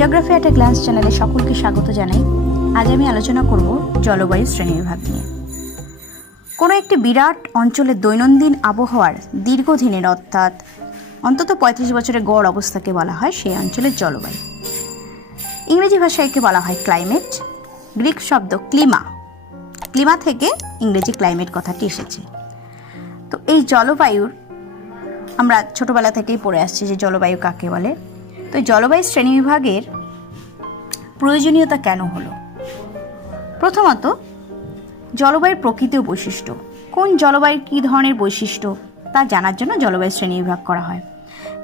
Geography at a glance চ্যানেলে সকলকে স্বাগত জানাই। আজ আমি আলোচনা করব জলবায়ু শ্রেণীবিভাগ নিয়ে। কোনো একটি বিরাট অঞ্চলের দৈনন্দিন আবহাওয়ার দীর্ঘদিনের অন্তত 35 বছরের গড় অবস্থাকে বলা হয় সেই অঞ্চলের জলবায়ু। ইংরেজি ভাষায় একে বলা হয় ক্লাইমেট। গ্রিক শব্দ ক্লিমা থেকে ইংরেজি ক্লাইমেট কথাটি এসেছে। তো এই জলবায়ুর আমরা ছোটবেলা থেকেই পড়ে আসছি যে জলবায়ু কাকে বলে। তো জলবায়ু শ্রেণীবিভাগের প্রয়োজনীয়তা কেন হলো? প্রথমত, জলবায়ুর প্রকৃতি ও বৈশিষ্ট্য। কোন জলবায়ুর কী ধরনের বৈশিষ্ট্য তা জানার জন্য জলবায়ু শ্রেণীবিভাগ করা হয়।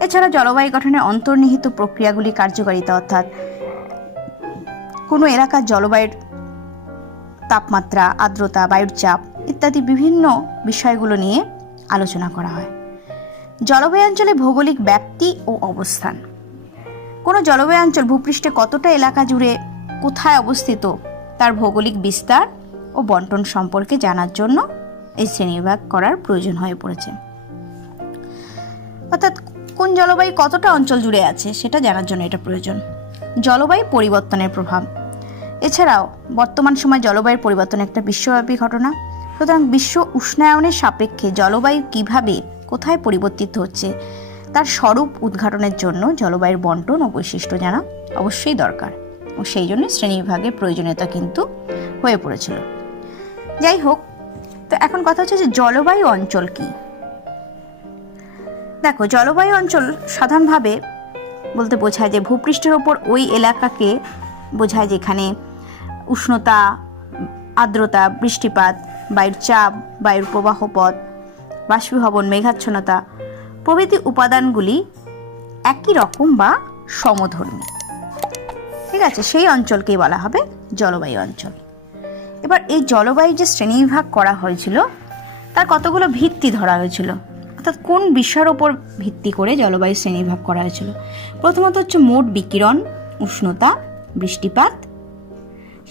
এছাড়া জলবায়ু গঠনের অন্তর্নিহিত প্রক্রিয়াগুলি কার্যকারিতা, অর্থাৎ কোনো এলাকার জলবায়ুর তাপমাত্রা, আর্দ্রতা, বায়ুর চাপ ইত্যাদি বিভিন্ন বিষয়গুলো নিয়ে আলোচনা করা হয়। জলবায়ু অঞ্চলে ভৌগোলিক ব্যাপ্তি ও অবস্থান। কোনো জলবায়ু অঞ্চল ভূপৃষ্ঠে কতটা এলাকা জুড়ে কোথায় অবস্থিত তার ভৌগোলিক বিস্তার ও বন্টন সম্পর্কে জানার জন্য এই শ্রেণীবিভাগ করার প্রয়োজন হয়ে পড়েছে। অর্থাৎ কোন জলবায়ু কতটা অঞ্চল জুড়ে আছে সেটা জানার জন্য এটা প্রয়োজন। জলবায়ু পরিবর্তনের প্রভাব। এছাড়াও বর্তমান সময় জলবায়ুর পরিবর্তন একটা বিশ্বব্যাপী ঘটনা। সুতরাং বিশ্ব উষ্ণায়নের সাপেক্ষে জলবায়ু কিভাবে কোথায় পরিবর্তিত হচ্ছে তার স্বরূপ উদ্ঘাটনের জন্য জলবায়ুর বন্টন ও বৈশিষ্ট্য জানা অবশ্যই দরকার, ও সেই জন্য শ্রেণীবিভাগের প্রয়োজনীয়তা কিন্তু হয়ে পড়েছিল। যাই হোক, তো এখন কথা হচ্ছে যে জলবায়ু অঞ্চল কি। দেখো, জলবায়ু অঞ্চল সাধারণভাবে বলতে বোঝায় যে ভূপৃষ্ঠের ওপর ওই এলাকাকে বোঝায় যেখানে উষ্ণতা, আর্দ্রতা, বৃষ্টিপাত, বায়ুর চাপ, বায়ুর প্রবাহ পথ, বাষ্পীভবন, মেঘাচ্ছন্নতা প্রভৃতি উপাদানগুলি একই রকম বা সমধর্মী। ঠিক আছে, সেই অঞ্চলকেই বলা হবে জলবায়ু অঞ্চল। এবার এই জলবায়ু যে শ্রেণীবিভাগ করা হয়েছিল তার কতগুলো ভিত্তি ধরা হয়েছিল, অর্থাৎ কোন বিষয়ের ওপর ভিত্তি করে জলবায়ু শ্রেণীবিভাগ করা হয়েছিল। প্রথমত হচ্ছে মোট বিকিরণ, উষ্ণতা, বৃষ্টিপাত,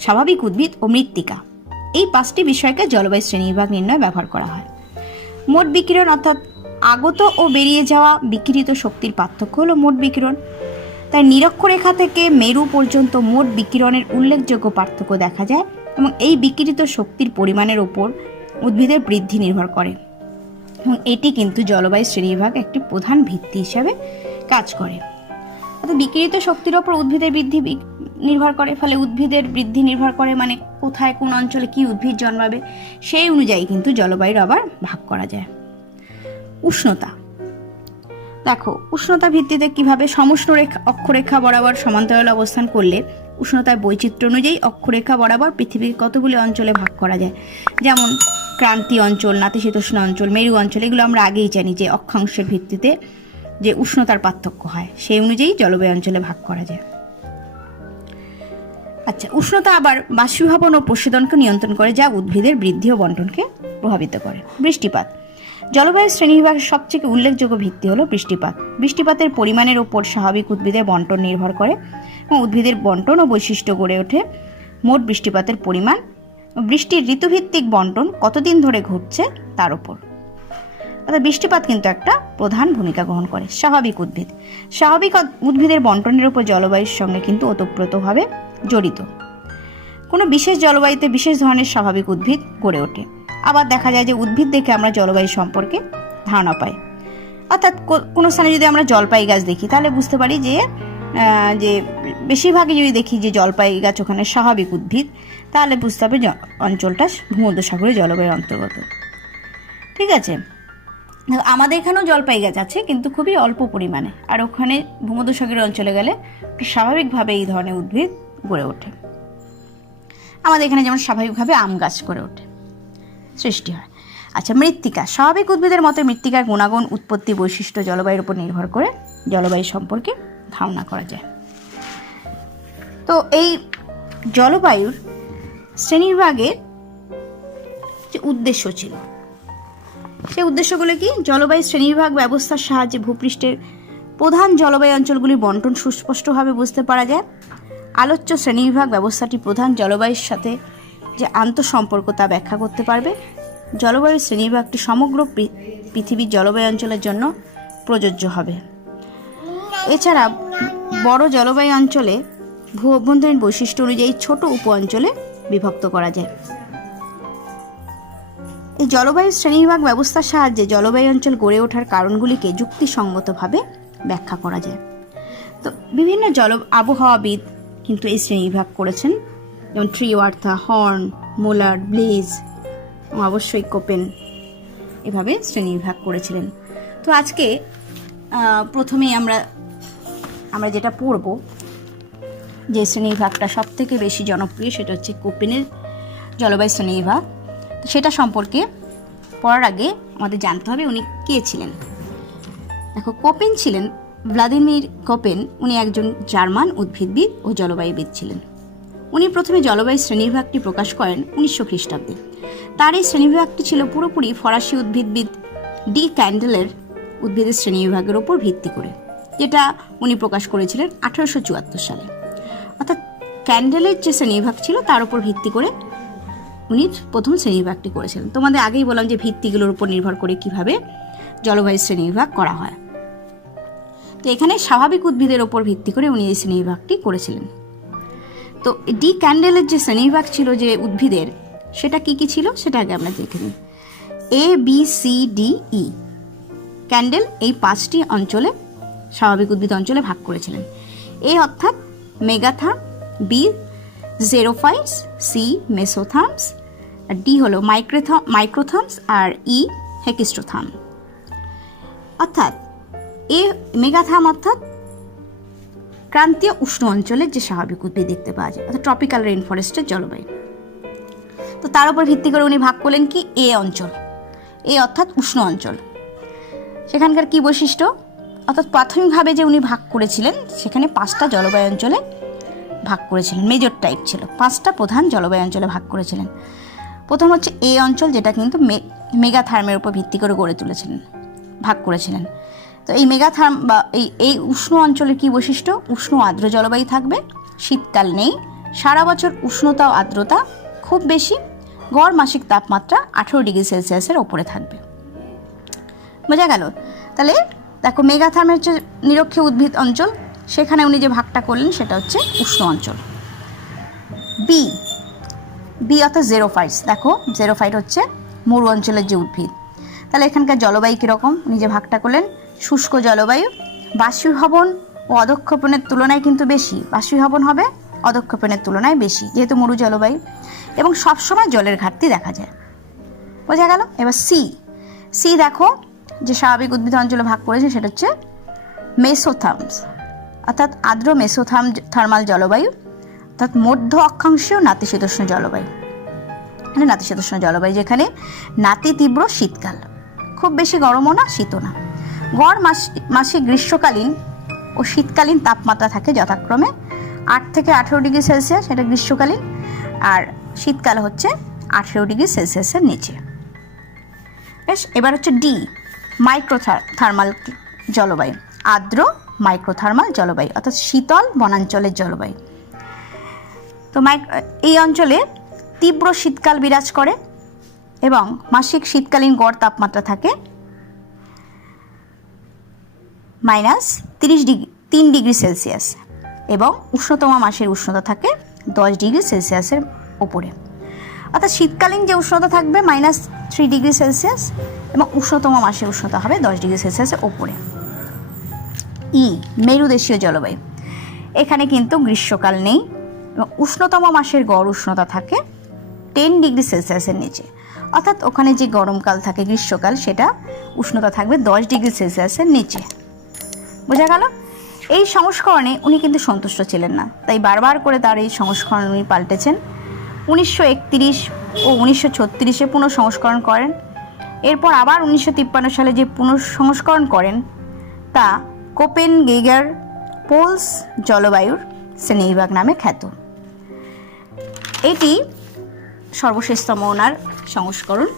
স্বাভাবিক উদ্ভিদ ও মৃত্তিকা। এই 5টি বিষয়কে জলবায়ু শ্রেণীবিভাগ নির্ণয় ব্যবহার করা হয়। মোট বিকিরণ অর্থাৎ আগত ও বেরিয়ে যাওয়া বিকিরিত শক্তির পার্থক্য হলো মোট বিকিরণ। তাই নিরক্ষরেখা থেকে মেরু পর্যন্ত মোট বিকিরণের উল্লেখযোগ্য পার্থক্য দেখা যায় এবং এই বিকিরিত শক্তির পরিমাণের ওপর উদ্ভিদের বৃদ্ধি নির্ভর করে, এবং এটি কিন্তু জলবায়ু শ্রেণীবিভাগ একটি প্রধান ভিত্তি হিসাবে কাজ করে। অর্থাৎ বিকিরিত শক্তির ওপর উদ্ভিদের বৃদ্ধি নির্ভর করে, ফলে উদ্ভিদের বৃদ্ধি নির্ভর করে মানে কোথায় কোন অঞ্চলে কি উদ্ভিদ জন্মাবে সেই অনুযায়ী কিন্তু জলবায়ুর আবার ভাগ করা যায়। উষ্ণতা। দেখো, উষ্ণতা ভিত্তিতে কিভাবে সমষ্ণ অক্ষরেখা বরাবর সমান্তরাল অবস্থান করলে উষ্ণতার বৈচিত্র্য অনুযায়ী অক্ষরেখা বরাবর পৃথিবীর কতগুলি অঞ্চলে ভাগ করা যায়। যেমন ক্রান্তীয় অঞ্চল, নাতিশীতোষ্ণ অঞ্চল, মেরু অঞ্চল, এগুলো আমরা আগেই জানি যে অক্ষাংশের ভিত্তিতে যে উষ্ণতার পার্থক্য হয় সেই অনুযায়ী জলবায়ু অঞ্চলে ভাগ করা যায়। আচ্ছা, উষ্ণতা আবার বাষ্পীভবন ও প্রশোধনকে নিয়ন্ত্রণ করে, যা উদ্ভিদের বৃদ্ধি ও বন্টনকে প্রভাবিত করে। বৃষ্টিপাত। জলবায়ু শ্রেণীবিভাগের সবচেয়ে উল্লেখযোগ্য ভিত্তি হলো বৃষ্টিপাত। বৃষ্টিপাতের পরিমাণের ওপর স্বাভাবিক উদ্ভিদের বন্টন নির্ভর করে এবং উদ্ভিদের বন্টন ও বৈশিষ্ট্য গড়ে ওঠে মোট বৃষ্টিপাতের পরিমাণ, বৃষ্টির ঋতুভিত্তিক বন্টন কতদিন ধরে ঘটছে তার উপর। অর্থাৎ বৃষ্টিপাত কিন্তু একটা প্রধান ভূমিকা গ্রহণ করে। স্বাভাবিক উদ্ভিদ। স্বাভাবিক উদ্ভিদের বন্টনের উপর জলবায়ুর সঙ্গে কিন্তু ওতপ্রোতভাবে জড়িত। কোনো বিশেষ জলবায়ুতে বিশেষ ধরনের স্বাভাবিক উদ্ভিদ গড়ে ওঠে। আবার দেখা যায় যে উদ্ভিদ দেখে আমরা জলবায়ু সম্পর্কে ধারণা পাই। অর্থাৎ কোনো স্থানে যদি আমরা জলপাই গাছ দেখি তাহলে বুঝতে পারি যে বেশিরভাগই যদি দেখি যে জলপাই গাছ ওখানে স্বাভাবিক উদ্ভিদ, তাহলে বুঝতে হবে অঞ্চলটা ভূমধ্যসাগরীয় জলবায়ুর অন্তর্গত। ঠিক আছে, আমাদের এখানেও জলপাই গাছ আছে কিন্তু খুবই অল্প পরিমাণে, আর ওখানে ভূমধ্যসাগরীয় অঞ্চলে গেলে স্বাভাবিকভাবে এই ধরনের উদ্ভিদ গড়ে ওঠে। আমাদের এখানে যেমন স্বাভাবিকভাবে আম গাছ গড়ে ওঠে, সৃষ্টি হয়। আচ্ছা, মৃত্তিকা। স্বাভাবিক উদ্ভিদের মতো মৃত্তিকার গুণাগুণ, উৎপত্তি, বৈশিষ্ট্য জলবায়ুর উপর নির্ভর করে জলবায়ু সম্পর্কে ধারণা করা যায়। তো এই জলবায়ুর শ্রেণীবিভাগের যে উদ্দেশ্য ছিল সেই উদ্দেশ্যগুলো কি? জলবায়ু শ্রেণীবিভাগ ব্যবস্থার সাহায্যে ভূপৃষ্ঠের প্রধান জলবায়ু অঞ্চলগুলির বন্টন সুস্পষ্টভাবে বুঝতে পারা যায়। আলোচ্য শ্রেণীবিভাগ ব্যবস্থাটি প্রধান জলবায়ুর সাথে যে আন্তঃসম্পর্ক তা ব্যাখ্যা করতে পারবে। জলবায়ু শ্রেণীবিভাগটি সমগ্র পৃথিবীর জলবায়ু অঞ্চলের জন্য প্রযোজ্য হবে। এছাড়া বড় জলবায়ু অঞ্চলে ভূ অভ্যন্তরীণ বৈশিষ্ট্য অনুযায়ী ছোট উপ অঞ্চলে বিভক্ত করা যায়। এই জলবায়ু শ্রেণীবিভাগ ব্যবস্থার সাহায্যে জলবায়ু অঞ্চল গড়ে ওঠার কারণগুলিকে যুক্তিসঙ্গতভাবে ব্যাখ্যা করা যায়। তো বিভিন্ন আবহাওয়াবিদ কিন্তু এই শ্রেণীবিভাগ করেছেন, যেমন ট্রিওয়ার্থা, হর্ন, মোলার, ব্লেজ এবং অবশ্যই কোপেন এভাবে শ্রেণীবিভাগ করেছিলেন। তো আজকে প্রথমেই আমরা যেটা পড়ব, যে শ্রেণীবিভাগটা সব থেকে বেশি জনপ্রিয় সেটা হচ্ছে কোপেনের জলবায়ু শ্রেণীবিভাগ। তো সেটা সম্পর্কে পড়ার আগে আমাদের জানতে হবে উনি কে ছিলেন। দেখো, কোপেন ছিলেন ভ্লাদিমির কোপেন। উনি একজন জার্মান উদ্ভিদবিদ ও জলবায়ুবিদ ছিলেন। উনি প্রথমে জলবায়ু শ্রেণীবিভাগটি প্রকাশ করেন 1900 খ্রিস্টাব্দে। তার এই শ্রেণীবিভাগটি ছিল পুরোপুরি ফরাসি উদ্ভিদবিদ ডি ক্যান্ডেলের উদ্ভিদের শ্রেণীবিভাগের ওপর ভিত্তি করে, যেটা উনি প্রকাশ করেছিলেন 1874 সালে। অর্থাৎ ক্যান্ডেলের যে শ্রেণীবিভাগ ছিল তার উপর ভিত্তি করে উনি প্রথম শ্রেণীবিভাগটি করেছিলেন। তোমাদের আগেই বললাম যে ভিত্তিগুলোর উপর নির্ভর করে কিভাবে জলবায়ু শ্রেণীবিভাগ করা হয়। তো এখানে স্বাভাবিক উদ্ভিদের ওপর ভিত্তি করে উনি এই শ্রেণীবিভাগটি করেছিলেন। তো ডি ক্যান্ডেলের যে শ্রেণীবিভাগ ছিল যে উদ্ভিদের, সেটা কি কি ছিল সেটা আগে আমরা দেখে নিই। এ, বি, সি, ডি, ই। ক্যান্ডেল এই 5টি অঞ্চলে, স্বাভাবিক উদ্ভিদ অঞ্চলে ভাগ করেছিলেন। এ অর্থাৎ মেগাথার্ম, বি জেরোফাইটস, সি মেসোথার্মস, আর ডি হলো মাইক্রোথার্মস, আর ই হেকিস্টোথার্ম। অর্থাৎ এ মেগাথার্ম অর্থাৎ ক্রান্তীয় উষ্ণ অঞ্চলের যে স্বাভাবিক উদ্ভিদ দেখতে পাওয়া যায়, অর্থাৎ ট্রপিক্যাল রেইন ফরেস্টের জলবায়ু। তো তার উপর ভিত্তি করে উনি ভাগ করলেন কি এ অঞ্চল। এ অর্থাৎ উষ্ণ অঞ্চল। সেখানকার কি বৈশিষ্ট্য, অর্থাৎ প্রাথমিকভাবে যে উনি ভাগ করেছিলেন সেখানে 5টা জলবায়ু অঞ্চলে ভাগ করেছিলেন। মেজর টাইপ ছিল, 5টা প্রধান জলবায়ু অঞ্চলে ভাগ করেছিলেন। প্রথম হচ্ছে এ অঞ্চল, যেটা কিন্তু মেগাথার্মের উপর ভিত্তি করে গড়ে তুলেছিলেন, ভাগ করেছিলেন। তো এই মেগাথার্ম বা এই উষ্ণ অঞ্চলের কি বৈশিষ্ট্য, উষ্ণ আর্দ্র জলবায়ু থাকবে, শীতকাল নেই, সারা বছর উষ্ণতা ও আর্দ্রতা খুব বেশি, গড় মাসিক তাপমাত্রা 18 ডিগ্রি সেলসিয়াসের ওপরে থাকবে। বোঝা গেল? তাহলে দেখো, মেগাথার্মের হচ্ছে নিরক্ষীয় উদ্ভিদ অঞ্চল, সেখানে উনি যে ভাগটা করলেন সেটা হচ্ছে উষ্ণ অঞ্চল। বি অর্থাৎ জেরোফাইটস। দেখো, জেরোফাইট হচ্ছে মরু অঞ্চলের যে উদ্ভিদ। তাহলে এখানকার জলবায়ু কীরকম, উনি যে ভাগটা করলেন, শুষ্ক জলবায়ু, বাষ্পীভবন ও অধঃক্ষেপণের তুলনায় কিন্তু বেশি, বাষ্পীভবন হবে অধঃক্ষেপণের তুলনায় বেশি যেহেতু মরু জলবায়ু, এবং সবসময় জলের ঘাটতি দেখা যায়। বোঝা গেল? এবার সি দেখো, যে স্বাভাবিক উদ্ভিদ অঞ্চলে ভাগ করেছে সেটা হচ্ছে মেসোথার্মস, অর্থাৎ আর্দ্র থার্মাল জলবায়ু, অর্থাৎ মধ্য অক্ষাংশীয় নাতিশীতোষ্ণ জলবায়ু। মানে নাতিশীতোষ্ণ জলবায়ু, যেখানে নাতি তীব্র শীতকাল, খুব বেশি গরমও না শীতও না। গড় মাসে গ্রীষ্মকালীন ও শীতকালীন তাপমাত্রা থাকে যথাক্রমে 8 থেকে 18 ডিগ্রি সেলসিয়াস, এটা গ্রীষ্মকালীন, আর শীতকাল হচ্ছে 18 ডিগ্রি সেলসিয়াসের নিচে। বেশ, এবার হচ্ছে ডি, মাইক্রোথার্মাল জলবায়ু, আর্দ্র মাইক্রোথার্মাল জলবায়ু, অর্থাৎ শীতল বনাঞ্চলের জলবায়ু। তো এই অঞ্চলে তীব্র শীতকাল বিরাজ করে এবং মাসিক শীতকালীন গড় তাপমাত্রা থাকে -3 ডিগ্রি সেলসিয়াস, এবং উষ্ণতম মাসের উষ্ণতা থাকে 10 ডিগ্রি সেলসিয়াসের ওপরে। অর্থাৎ শীতকালীন যে উষ্ণতা থাকবে -3 ডিগ্রি সেলসিয়াস, এবং উষ্ণতম মাসের উষ্ণতা হবে 10 ডিগ্রি সেলসিয়াসের ওপরে। মেরুদেশীয় জলবায়ু, এখানে কিন্তু গ্রীষ্মকাল নেই এবং উষ্ণতম মাসের গড় উষ্ণতা থাকে 10 ডিগ্রি সেলসিয়াসের নিচে। অর্থাৎ ওখানে যে গরমকাল থাকে গ্রীষ্মকাল, সেটা উষ্ণতা থাকবে 10 ডিগ্রি সেলসিয়াসের নিচে। বোঝা গেল? এই সংস্করণে উনি কিন্তু সন্তুষ্ট ছিলেন না, তাই বারবার করে তার এই সংস্করণ উনি পাল্টেছেন। 1931 ও 1936-এ পুনঃসংস্করণ করেন। এরপর আবার 1953 সালে যে পুনঃসংস্করণ করেন তা কোপেনহেগের পোলস জলবায়ুর শ্রেণীবিভাগ নামে খ্যাত। এটি সর্বশেষতম ওনার সংস্করণ।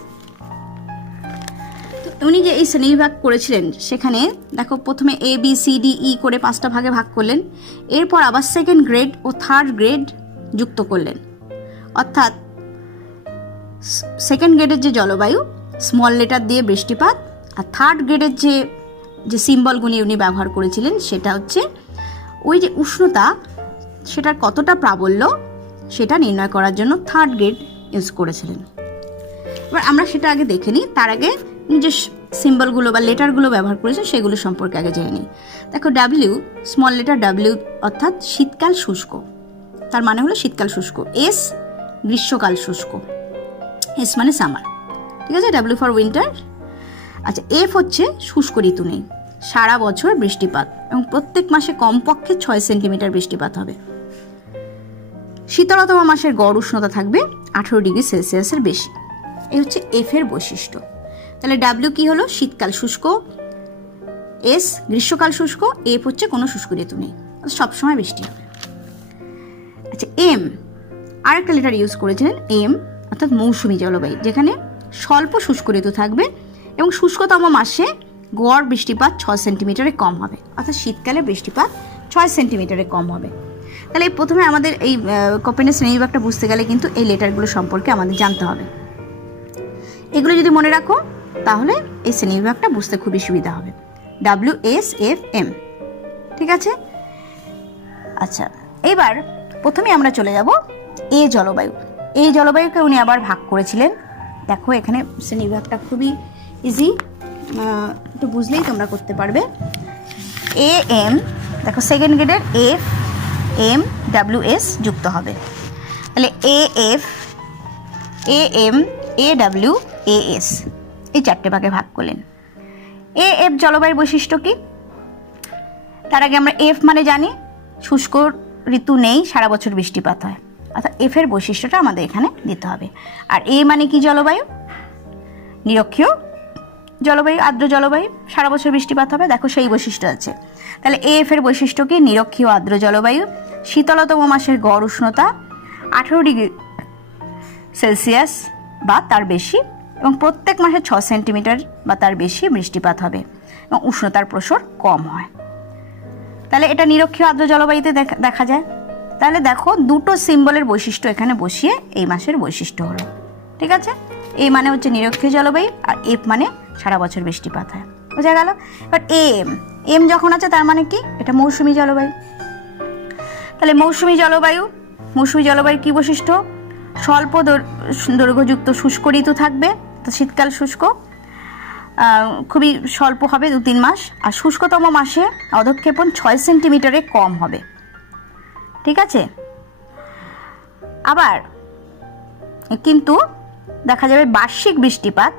উনি যে এই শ্রেণীবিভাগ করেছিলেন সেখানে দেখো, প্রথমে এ, বি, সি, ডি, ই করে 5টা ভাগে ভাগ করলেন। এরপর আবার সেকেন্ড গ্রেড ও থার্ড গ্রেড যুক্ত করলেন। অর্থাৎ সেকেন্ড গ্রেডের যে জলবায়ু, স্মল লেটার দিয়ে বৃষ্টিপাত, আর থার্ড গ্রেডের যে সিম্বলগুলি উনি ব্যবহার করেছিলেন সেটা হচ্ছে ওই যে উষ্ণতা সেটার কতটা প্রাবল্য সেটা নির্ণয় করার জন্য থার্ড গ্রেড ইউজ করেছিলেন। এবার আমরা সেটা আগে দেখে নিই, তার আগে যে সিম্বলগুলো বা লেটারগুলো ব্যবহার করেছে সেগুলো সম্পর্কে আগে জেনে নিই। দেখো ডাব্লিউ, স্মল লেটার ডাব্লিউ অর্থাৎ শীতকাল শুষ্ক, তার মানে হলো শীতকাল শুষ্ক। এস গ্রীষ্মকাল শুষ্ক, এস মানে সামার, ঠিক আছে, ডাব্লিউ ফর উইন্টার। আচ্ছা, এফ হচ্ছে শুষ্ক ঋতু নেই, সারা বছর বৃষ্টিপাত এবং প্রত্যেক মাসে কমপক্ষে 6 সেন্টিমিটার বৃষ্টিপাত হবে। শীতলতম মাসের গড় উষ্ণতা থাকবে 18 ডিগ্রি সেলসিয়াসের বেশি। এই হচ্ছে এফ এর বৈশিষ্ট্য। তাহলে ডাব্লিউ কি হলো? শীতকাল শুষ্ক, এস গ্রীষ্মকাল শুষ্ক, এফ হচ্ছে কোনো শুষ্ক ঋতু নেই, সবসময় বৃষ্টি হবে। আচ্ছা, এম আরেকটা লেটার ইউজ করেছিলেন, এম অর্থাৎ মৌসুমী জলবায়ু, যেখানে স্বল্প শুষ্ক ঋতু থাকবে এবং শুষ্কতম মাসে গড় বৃষ্টিপাত 6 সেন্টিমিটারে কম হবে, অর্থাৎ শীতকালে বৃষ্টিপাত 6 সেন্টিমিটারে কম হবে। তাহলে এই প্রথমে আমাদের এই কোপেনের শ্রেণীবিভাগটা বুঝতে গেলে কিন্তু এই লেটারগুলো সম্পর্কে আমাদের জানতে হবে। এগুলো যদি মনে রাখো তাহলে এই শ্রেণীবিভাগটা বুঝতে খুবই সুবিধা হবে। ডাব্লিউ, এস, এফ, এম, ঠিক আছে। আচ্ছা, এবার প্রথমে আমরা চলে যাব এ জলবায়ু। এই জলবায়ুকে উনি আবার ভাগ করেছিলেন। দেখো এখানে শ্রেণীবিভাগটা খুবই ইজি, একটু বুঝলেই তোমরা করতে পারবে। এ এম, দেখো সেকেন্ড গ্রেডের এফ এম ডাব্লিউ এস যুক্ত হবে, তাহলে A F, A M, A W, A S, এই 4টে ভাগে ভাগ করলেন। এ এফ জলবায়ুর বৈশিষ্ট্য কি? তার আগে আমরা এফ মানে জানি শুষ্ক ঋতু নেই, সারা বছর বৃষ্টিপাত হয়, অর্থাৎ এফ এর বৈশিষ্ট্যটা আমাদের এখানে দিতে হবে। আর এ মানে কি? জলবায়ু, নিরক্ষীয় জলবায়ু, আর্দ্র জলবায়ু, সারা বছর বৃষ্টিপাত হবে, দেখো সেই বৈশিষ্ট্য আছে। তাহলে এফ এর বৈশিষ্ট্য কি? নিরক্ষীয় আর্দ্র জলবায়ু, শীতলতম মাসের গড় উষ্ণতা 18 ডিগ্রি সেলসিয়াস বা তার বেশি এবং প্রত্যেক মাসে 6 সেন্টিমিটার বা তার বেশি বৃষ্টিপাত হবে এবং উষ্ণতার প্রসার কম হয়। তাহলে এটা নিরক্ষীয় আর্দ্র জলবায়ুতে দেখা যায়। তাহলে দেখো দুটো সিম্বলের বৈশিষ্ট্য এখানে বসিয়ে এই মাসের বৈশিষ্ট্য হলো, ঠিক আছে। এ মানে হচ্ছে নিরক্ষীয় জলবায়ু আর এফ মানে সারা বছর বৃষ্টিপাত হয়, বোঝা গেল। এবার এম, এম যখন আছে তার মানে কি? এটা মৌসুমী জলবায়ু। তাহলে মৌসুমী জলবায়ু, মৌসুমী জলবায়ুর কি বৈশিষ্ট্য? স্বল্প দৈর্ঘ্যযুক্ত শুষ্ক ঋতু থাকবে, তো শীতকাল শুষ্ক, খুবই স্বল্প হবে 2-3 মাস, আর শুষ্কতম মাসে অধঃক্ষেপণ 6 সেন্টিমিটারে কম হবে, ঠিক আছে। আবার কিন্তু দেখা যাবে বার্ষিক বৃষ্টিপাত,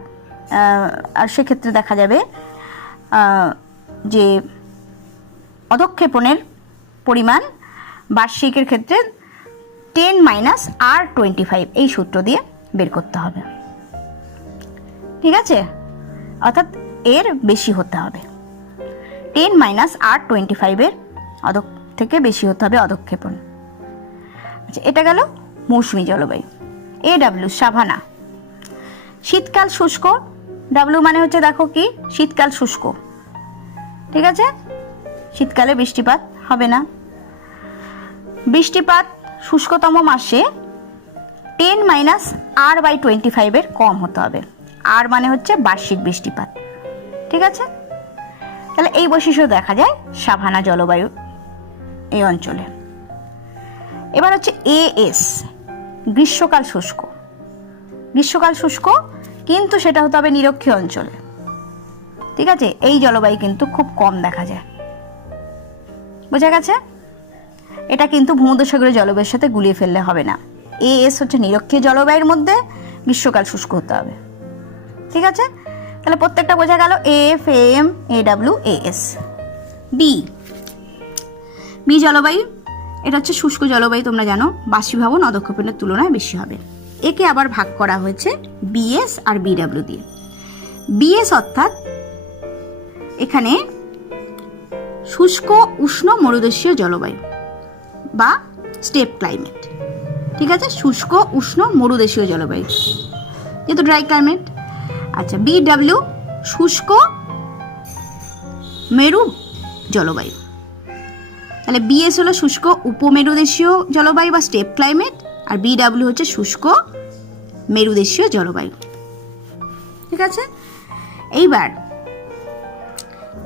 আর সেক্ষেত্রে দেখা যাবে যে অধঃক্ষেপণের পরিমাণ বার্ষিকের ক্ষেত্রে 10 - R25 এই সূত্র দিয়ে বের করতে হবে, ঠিক আছে, অর্থাৎ এর বেশি হতে হবে। 10 - R25 এর থেকে বেশি হতে হবে অধঃক্ষেপণ। আচ্ছা, এটা গেল মৌসুমী জলবায়ু। এ ডাব্লিউ সাভানা, শীতকাল শুষ্ক, ডাব্লিউ মানে হচ্ছে দেখো কি? শীতকাল শুষ্ক, ঠিক আছে, শীতকালে বৃষ্টিপাত হবে না। বৃষ্টিপাত শুষ্কতম মাসে 10 - R/25 এর কম হতে হবে। আর মানে হচ্ছে বার্ষিক বৃষ্টিপাত, ঠিক আছে। তাহলে এই বৈশিষ্ট্য দেখা যায় সাভানা জলবায়ু এই অঞ্চলে। এবার হচ্ছে এএস, গ্রীষ্মকাল শুষ্ক। গ্রীষ্মকাল শুষ্ক কিন্তু সেটা হতে হবে নিরক্ষীয় অঞ্চলে, ঠিক আছে। এই জলবায়ু কিন্তু খুব কম দেখা যায়, বোঝা গেছে। এটা কিন্তু ভূমধ্যসাগরীয় জলবায়ুর সাথে গুলিয়ে ফেললে হবে না। এএস হচ্ছে নিরক্ষীয় জলবায়ুর মধ্যে গ্রীষ্মকাল শুষ্ক হতে হবে, ঠিক আছে। তাহলে প্রত্যেকটা বোঝা গেল। F, M, A W, A S. B, B জলবায়ু, এটা হচ্ছে শুষ্ক জলবায়ু, তোমরা জানো বাষ্পীভবন অধঃক্ষেপণের তুলনায় বেশি হবে। একে আবার ভাগ করা হয়েছে বিএস আর বিডাব্লিউ দিয়ে। বিএস অর্থাৎ এখানে শুষ্ক উষ্ণ মরুদেশীয় জলবায়ু বা স্টেপ ক্লাইমেট, ঠিক আছে, শুষ্ক উষ্ণ মরুদেশীয় জলবায়ু, যেহেতু ড্রাই ক্লাইমেট। আচ্ছা, বিডাব্লিউ শুষ্ক মেরু জলবায়ু। তাহলে বিএস হলো শুষ্ক উপমেরুদেশীয় জলবায়ু বা স্টেপ ক্লাইমেট, আর বিডাব্লিউ হচ্ছে শুষ্ক মেরুদেশীয় জলবায়ু, ঠিক আছে। এইবার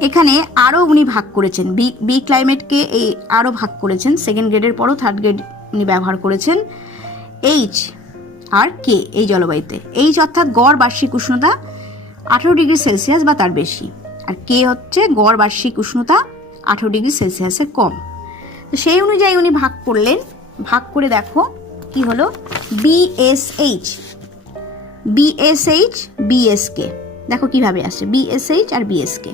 এখানে আরও উনি ভাগ করেছেন, বি ক্লাইমেটকে এই আরও ভাগ করেছেন, সেকেন্ড গ্রেডের পরও থার্ড গ্রেড উনি ব্যবহার করেছেন। এইচ আর কে এই জলবায়ুতে, এইচ অর্থাৎ গড় বার্ষিক উষ্ণতা 18°C বা তার বেশি, আর কে হচ্ছে গড় বার্ষিক উষ্ণতা 18°C কম। তো সেই অনুযায়ী উনি ভাগ করলেন, ভাগ করে দেখো কি হলো, বিএসএইচ, বিএসএইচ, বিএসকে, দেখো কিভাবে আসছে বিএসএইচ আর বিএসকে।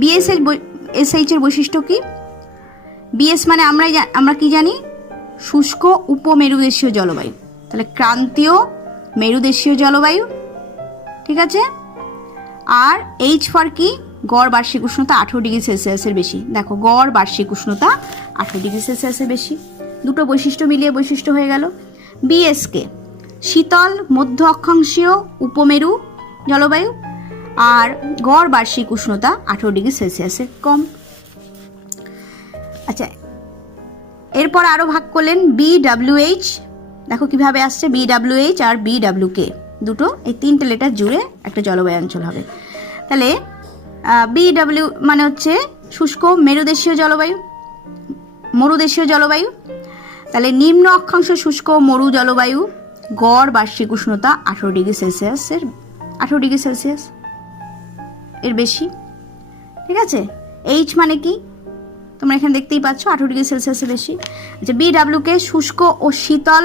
বিএসএইচ এর বৈশিষ্ট্য কি? বিএস মানে আমরা কি জানি, শুষ্ক উপমেরুদেশীয় জলবায়ু, তাহলে ক্রান্তীয় মেরুদেশীয় জলবায়ু, ঠিক আছে। আর এইচ ফর কি, গড় বার্ষিক উষ্ণতা 18°C বেশি, দেখো গড় বার্ষিক উষ্ণতা 18°C বেশি, দুটো বৈশিষ্ট্য মিলিয়ে বৈশিষ্ট্য হয়ে গেল। বিএসকে শীতল মধ্য অক্ষাংশীয় উপমেরু জলবায়ু, আর গড় বার্ষিক উষ্ণতা 18°C কম। আচ্ছা, এরপর আরও ভাগ করলেন বিডব্লিউএইচ, দেখো কিভাবে আসছে, বিডব্লিউএইচ আর বিডব্লিউকে, দুটো এই তিনটে লেটার জুড়ে একটা জলবায়ু অঞ্চল হবে। তাহলে বিডব্লিউ মানে হচ্ছে শুষ্ক মেরুদেশীয় জলবায়ু, মরুদেশীয় জলবায়ু, তাহলে নিম্ন অক্ষাংশ শুষ্ক মরু জলবায়ু, গড় বার্ষিক উষ্ণতা 18°C এর বেশি, ঠিক আছে। এইচ মানে কি, তোমরা এখানে দেখতেই পাচ্ছ 18°C বেশি। আচ্ছা, বিডব্লিউকে শুষ্ক ও শীতল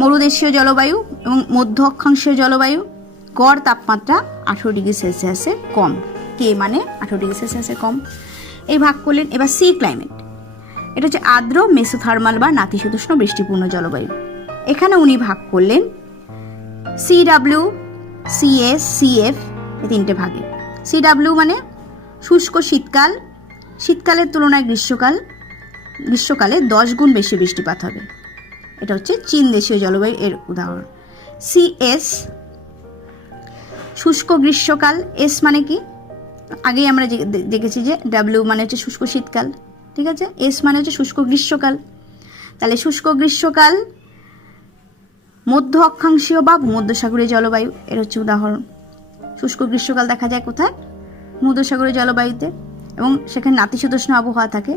মরুদেশীয় জলবায়ু এবং মধ্য অক্ষাংশীয় জলবায়ু, গড় তাপমাত্রা 18°C কম, কে মানে 18°C কম, এই ভাগ করলেন। এবার সি ক্লাইমেট, এটা হচ্ছে আর্দ্র মেসোথার্মাল বা নাতিশীতোষ্ণ বৃষ্টিপূর্ণ জলবায়ু। এখানে উনি ভাগ করলেন সিডব্লিউ, সিএস, সিএফ এই তিনটে ভাগে। সিডব্লিউ মানে শুষ্ক শীতকাল, শীতকালের তুলনায় গ্রীষ্মকালে 10 গুণ বেশি বৃষ্টিপাত হবে, এটা হচ্ছে চীন দেশীয় জলবায়ু এর উদাহরণ। সিএস শুষ্ক গ্রীষ্মকাল, এস মানে কি, আগেই আমরা দেখেছি যে ডাব্লিউ মানে হচ্ছে শুষ্ক শীতকাল, ঠিক আছে, এস মানে হচ্ছে শুষ্ক গ্রীষ্মকাল, তাহলে শুষ্ক গ্রীষ্মকাল মধ্য অক্ষাংশীয় বা ভূমধ্যসাগরীয় জলবায়ু এর হচ্ছে উদাহরণ। শুষ্ক গ্রীষ্মকাল দেখা যায় কোথায়, ভূমধ্যসাগরীয় জলবায়ুতে, এবং সেখানে নাতিশীতোষ্ণ আবহাওয়া থাকে,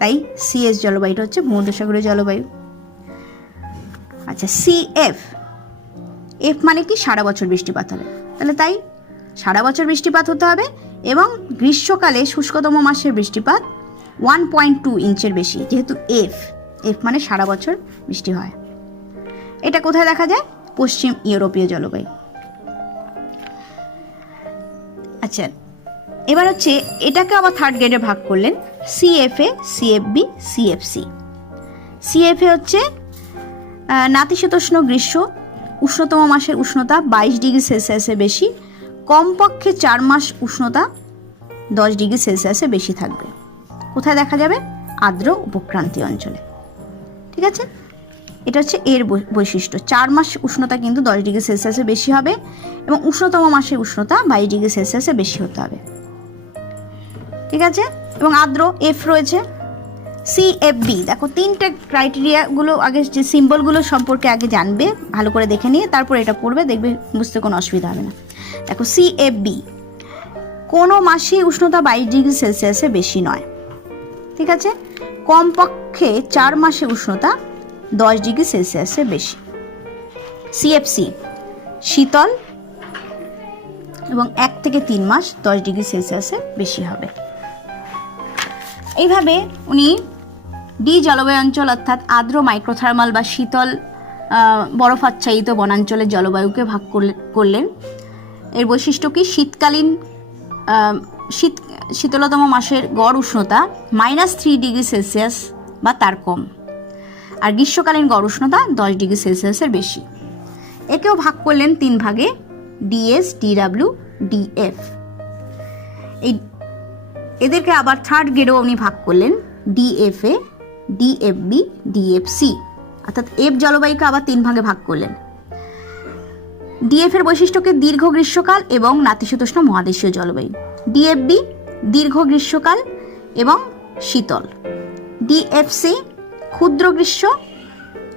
তাই সিএস জলবায়ুটা হচ্ছে ভূমধ্যসাগরীয় জলবায়ু। আচ্ছা, সিএফ, এফ মানে কি, সারা বছর বৃষ্টিপাত হবে, তাহলে তাই সারা বছর বৃষ্টিপাত হতে হবে, এবং গ্রীষ্মকালে শুষ্কতম মাসের বৃষ্টিপাত 1.2 ইঞ্চের বেশি, যেহেতু এফ মানে সারা বছর বৃষ্টি হয়। এটা কোথায় দেখা যায়, পশ্চিম ইউরোপীয় জলবায়ু। আচ্ছা, এবার হচ্ছে এটাকে আবার থার্ড গ্রেডে ভাগ করলেন, সিএফএ, সিএফবি, সিএফসি। সিএফএ হচ্ছে নাতিশীতোষ্ণ গ্রীষ্ম, উষ্ণতম মাসের উষ্ণতা 22°C বেশি, কমপক্ষে 4 মাস উষ্ণতা 10°C বেশি থাকবে। কোথায় দেখা যাবে, আর্দ্র উপক্রান্তীয় অঞ্চলে, ঠিক আছে। এটা হচ্ছে এর বৈশিষ্ট্য, 4 মাস উষ্ণতা কিন্তু 10°C বেশি হবে, এবং উষ্ণতম মাসের উষ্ণতা 22°C বেশি হতে হবে, ঠিক আছে। এবং আর্দ্র এফ রয়েছে। সিএফবি, দেখো তিনটে ক্রাইটেরিয়াগুলো, আগে যে সিম্বলগুলো সম্পর্কে আগে জানবে, ভালো করে দেখে নিয়ে তারপর এটা পড়বে, দেখবে বুঝতে কোনো অসুবিধা হবে না। দেখো সিএফবি, কোনো মাসে উষ্ণতা 22°C বেশি নয়, ঠিক আছে, কমপক্ষে 4 মাসে উষ্ণতা 10°C বেশি। সিএফসি শীতল এবং 1 থেকে 3 মাস 10°C বেশি হবে। এইভাবে উনি ডি জলবায়ু অঞ্চল অর্থাৎ আর্দ্র মাইক্রোথার্মাল বা শীতল বরফাচ্ছাদিত বনাঞ্চলের জলবায়ুকে ভাগ করলেন। এর বৈশিষ্ট্য কি, শীতকালীন শীতলতম মাসের গড় উষ্ণতা -3°C বা তার কম, আর গ্রীষ্মকালীন গড় উষ্ণতা 10°C বেশি। একেও ভাগ করলেন 3 ভাগে, ডিএস, ডিডব্লিউ, ডিএফ। এদেরকে আবার থার্ড গ্রেডেও উনি ভাগ করলেন, ডিএফএ, ডিএফবি, ডিএফসি, অর্থাৎ এফ জলবায়ুকে আবার 3 ভাগে ভাগ করলেন। ডিএফ এর বৈশিষ্ট্যকে দীর্ঘ গ্রীষ্মকাল এবং নাতিশীতোষ্ণ মহাদেশীয় জলবায়ু। ডিএফবি দীর্ঘ গ্রীষ্মকাল এবং শীতল। ডিএফসি ক্ষুদ্র গ্রীষ্ম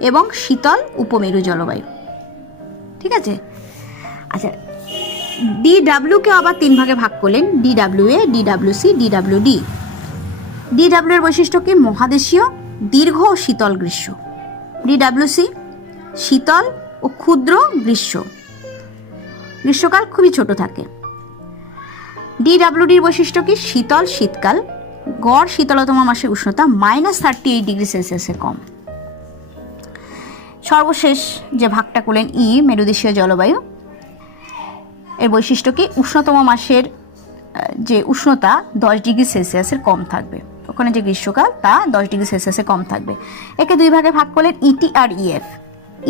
এবং শীতল উপমেরু জলবায়ু, ঠিক আছে। আচ্ছা, DW-কে আবার 3 ভাগে ভাগ করলেন, DWA, DWC, DWD। DW এর বৈশিষ্ট্য কি? মহাদেশীয়, দীর্ঘ ও শীতল গ্রীষ্ম। DWC শীতল ও ক্ষুদ্র গ্রীষ্মকাল খুবই ছোট থাকে। DWD এর বৈশিষ্ট্য কি? শীতল শীতকাল, গড় শীতলতম মাসে উষ্ণতা -38°C কম। সর্বশেষ যে ভাগটা করলেন মেরুদেশীয় জলবায়ু, এর বৈশিষ্ট্য কি? উষ্ণতম মাসের যে উষ্ণতা 10°C কম থাকবে, ওখানে যে গ্রীষ্মকাল তা 10°C কম থাকবে। একে 2 ভাগে ভাগ করলেন ET আর EF।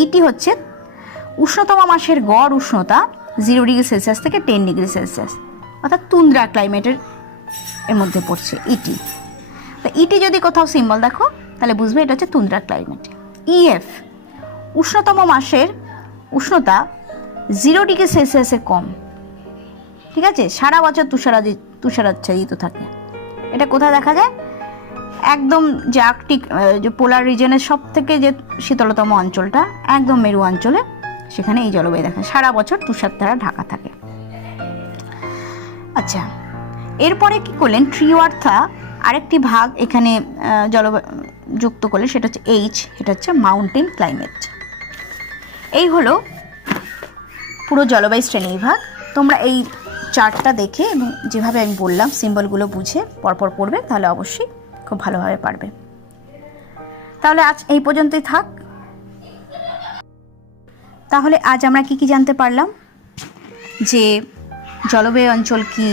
ET হচ্ছে উষ্ণতম মাসের গড় উষ্ণতা 0°C থেকে 10°C, অর্থাৎ তুন্দ্রা ক্লাইমেটের এর মধ্যে পড়ছে ET। তো ET যদি কোথাও সিম্বল দেখো তাহলে বুঝবে এটা হচ্ছে তুন্দ্রা ক্লাইমেট। EF উষ্ণতম মাসের উষ্ণতা 0°C কম, ঠিক আছে, সারা বছর তুষারাচ্ছাদিত থাকে। এটা কোথায় দেখা যায়? একদম যে আর্কটিক যে পোলার রিজনের সব থেকে যে শীতলতম অঞ্চলটা, একদম মেরু অঞ্চলে, সেখানে এই জলবায়ু দেখা যায়, সারা বছর তুষার দ্বারা ঢাকা থাকে। আচ্ছা, এরপরে কি করলেন? ট্রিওয়ার্থা আরেকটি ভাগ এখানে জলবায়ু যুক্ত করলে, সেটা হচ্ছে H, এটা হচ্ছে মাউন্টেন ক্লাইমেট। এই হলো পুরো জলবায়ু শ্রেণীবিভাগ। তোমরা এই চার্টটা দেখে এবং যেভাবে আমি বললাম সিম্বলগুলো বুঝে পরপর পড়বে, তাহলে অবশ্যই খুব ভালোভাবে পারবে। তাহলে আজ এই পর্যন্তই থাক। তাহলে আজ আমরা কি জানতে পারলাম? যে জলবায়ু অঞ্চল কি,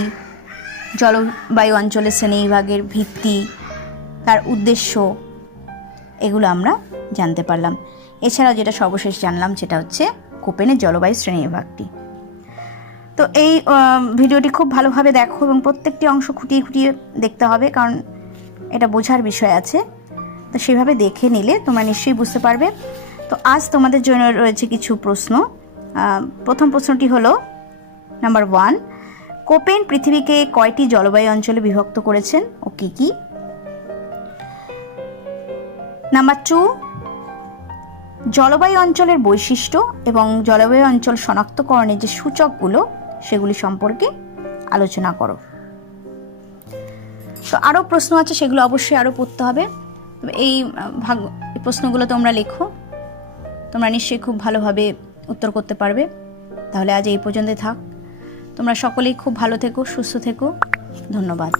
জলবায়ু অঞ্চলের শ্রেণীবিভাগের ভিত্তি, তার উদ্দেশ্য, এগুলো আমরা জানতে পারলাম। এছাড়াও যেটা সর্বশেষ জানলাম সেটা হচ্ছে কোপেনের জলবায়ু শ্রেণীবিভাগটি। তো এই ভিডিওটি খুব ভালোভাবে দেখো এবং প্রত্যেকটি অংশ খুঁটিয়ে খুঁটিয়ে দেখতে হবে, কারণ এটা বোঝার বিষয় আছে। তো সেভাবে দেখে নিলে তোমরা নিশ্চয়ই বুঝতে পারবে। তো আজ তোমাদের জন্য রয়েছে কিছু প্রশ্ন। প্রথম প্রশ্নটি হলো নাম্বার 1, কোপেন পৃথিবীকে কয়টি জলবায়ু অঞ্চলে বিভক্ত করেছেন ও কী কী? নাম্বার 2, জলবায়ু অঞ্চলের বৈশিষ্ট্য এবং জলবায়ু অঞ্চল শনাক্তকরণের যে সূচকগুলো সেগুলি সম্পর্কে আলোচনা করো। তো আরও প্রশ্ন আছে, সেগুলো অবশ্যই আরও পড়তে হবে। এই প্রশ্নগুলো তোমরা লেখো, তোমরা নিশ্চয়ই খুব ভালোভাবে উত্তর করতে পারবে। তাহলে আজ এই পর্যন্ত থাক। তোমরা সকলেই খুব ভালো থেকো, সুস্থ থেকো। ধন্যবাদ।